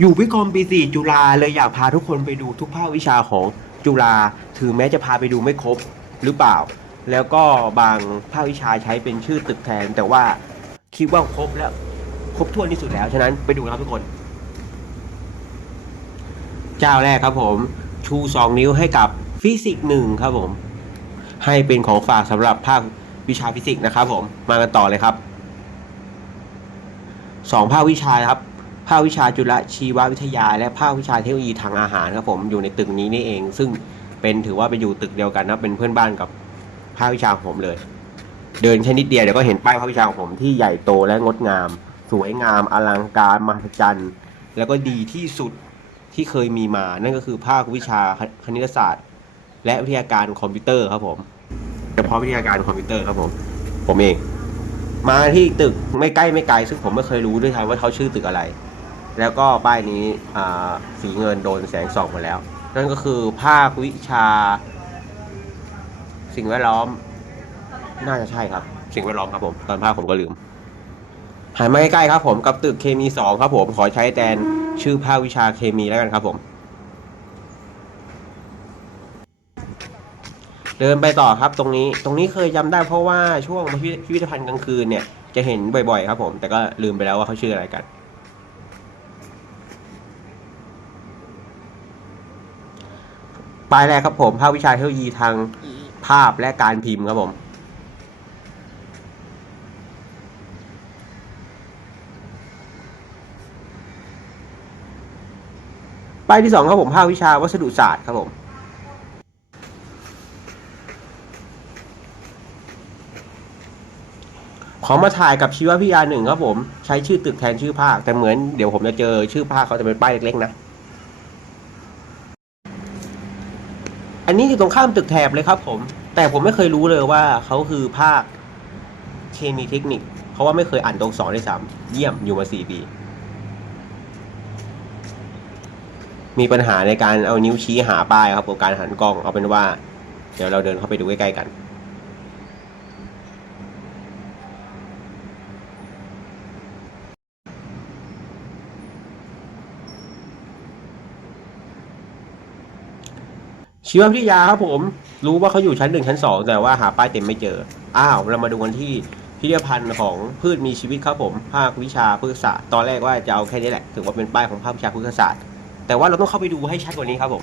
อยู่วิกรมปีสี่จุฬาเลยอยากพาทุกคนไปดูทุกภาควิชาของจุฬาถึงแม้จะพาไปดูไม่ครบหรือเปล่า แล้วก็บางภาควิชาใช้เป็นชื่อตึกแทน แต่ว่าคิดว่าครบแล้วครบถ้วนที่สุดแล้ว ฉะนั้นไปดูนะครับทุกคน เจ้าแรกครับผม ชูสองนิ้วให้กับฟิสิกส์หนึ่งครับผม ให้เป็นของฝากสำหรับภาควิชาฟิสิกส์นะครับผมมากันต่อเลยครับสองภาควิชาครับ ภาควิชาจุลชีววิทยา และภาควิชาเทคโนโลยีทางอาหารครับผมอยู่ในตึกนี้นี่เอง ซึ่งเป็นถือว่าเป็นอยู่ตึกเดียวกันนะเป็นเพื่อนบ้านกับภาควิชาของผมเลย เดินแค่นิดเดียวเดี๋ยวก็เห็นป้ายภาควิชาของผมที่ใหญ่โตและงดงาม สวยงามอลังการมหัศจรรย์ แล้วก็ดีที่สุดที่เคยมีมา นั่นก็คือภาควิชาคณิตศาสตร์ และวิทยาการคอมพิวเตอร์ครับผมเฉพาะวิทยาการคอมพิวเตอร์ครับผม ผมเอง มาที่ตึกไม่ใกล้ไม่ไกลซึ่งผมไม่เคยรู้ด้วยซ้ำว่าเขาชื่อตึกอะไร แล้วก็ป้ายนี้สีเงินโดนแสงส่องมาแล้ว นั่นก็คือภาควิชา สิ่งแวดล้อม น่าจะใช่ครับ สิ่งแวดล้อมครับผมตอนภาคผมก็ลืมหันมาใกล้ๆครับผมกับตึกเคมีสองครับผมขอใช้แทนชื่อภาควิชาเคมีแล้วกันครับผม เดินไปต่อครับตรงนี้ตรงนี้เคยจำได้เพราะว่าช่วงพิพิธภัณฑ์กลางคืนเนี่ยจะเห็นบ่อยๆ ครับผม แต่ก็ลืมไปแล้วว่าเขาชื่ออะไรกัน ป้ายแรกครับผม ภาควิชาเทคโนโลยีทางภาพและการพิมพ์ครับผม ป้ายที่สองครับผม ภาควิชาวัสดุศาสตร์ครับผม ขอมาถ่ายกับชีววิทยาหนึ่งครับผม ใช้ชื่อตึกแทนชื่อภาค แต่เหมือนเดี๋ยวผมจะเจอชื่อภาคเขาจะเป็นป้ายเล็กๆนะ อันนี้อยู่ตรงข้ามตึกแถบเลยครับผม แต่ผมไม่เคยรู้เลยว่าเขาคือภาคเคมีเทคนิค เพราะว่าไม่เคยอ่านตรงสองเลยซ้ำเยี่ยมอยู่มาสี่ปี มีปัญหาในการเอานิ้วชี้หาป้ายครับกับการหันกล้องเอาเป็นว่า เดี๋ยวเราเดินเข้าไปดูใกล้ๆกัน ชีววิทยาครับผม รู้ว่าเขาอยู่ชั้นหนึ่งชั้นสองแต่ว่าหาป้ายเต็มไม่เจอ อ้าว เรามาดูกันที่พิพิธภัณฑ์ของพืชมีชีวิตครับผม ภาควิชาพฤกษศาสตร์ตอนแรกว่าจะเอาแค่นี้แหละถือว่าเป็นป้ายของภาควิชาพฤกษศาสตร์ แต่ว่าเราต้องเข้าไปดูให้ชัดกว่านี้ครับผม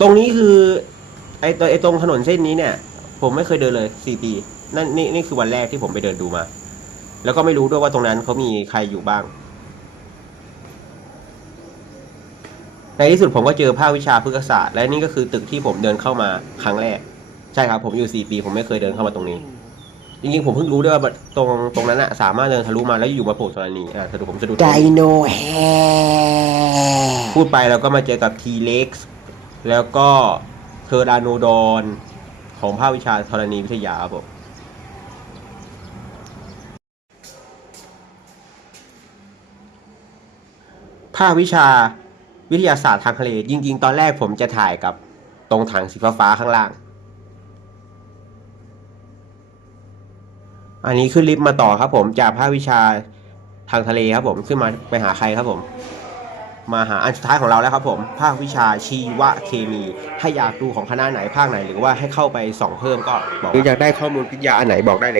ตรงนี้คือไอ้ตัวไอ้ตรงถนนเส้นนี้เนี่ย ผมไม่เคยเดินเลยสี่ปีนั่นนี่นี่คือวันแรกที่ผมไปเดินดูมา แล้วก็ไม่รู้ด้วยว่าตรงนั้นเขามีใครอยู่บ้าง ในที่สุดผมก็เจอภาควิชาพฤกษศาสตร์และนี่ก็คือตึกที่ผมเดินเข้ามาครั้งแรก ใช่ครับผมอยู่สี่ปี ผมไม่เคยเดินเข้ามาตรงนี้ จริงๆ ผมเพิ่งรู้ด้วยว่าตรงตรงนั้นอะสามารถเดินทะลุมาแล้วอยู่มาโผล่ธรณีอ่าสะดุดผมสะดุดไดโนแฮพูดไปแล้วก็มาเจอกับทีเล็กแล้วก็เทอราโนดอนของภาควิชาธรณีวิทยาครับผมภาควิชา วิทยาศาสตร์ทางทะเลจริงๆ ตอนแรกผมจะถ่ายกับตรงถังสีฟ้าๆข้างล่าง อันนี้ขึ้นลิฟต์มาต่อครับผมจากภาควิชาทางทะเลครับผมขึ้นมาไปหาใครครับผม มาหาอันสุดท้ายของเราแล้วครับผม ภาควิชาชีวเคมี ถ้าอยากดูของคณะไหนภาคไหนหรือว่าให้เข้าไปส่องเพิ่มก็บอกหรืออยากได้ข้อมูลวิทยาอันไหนบอกได้เลย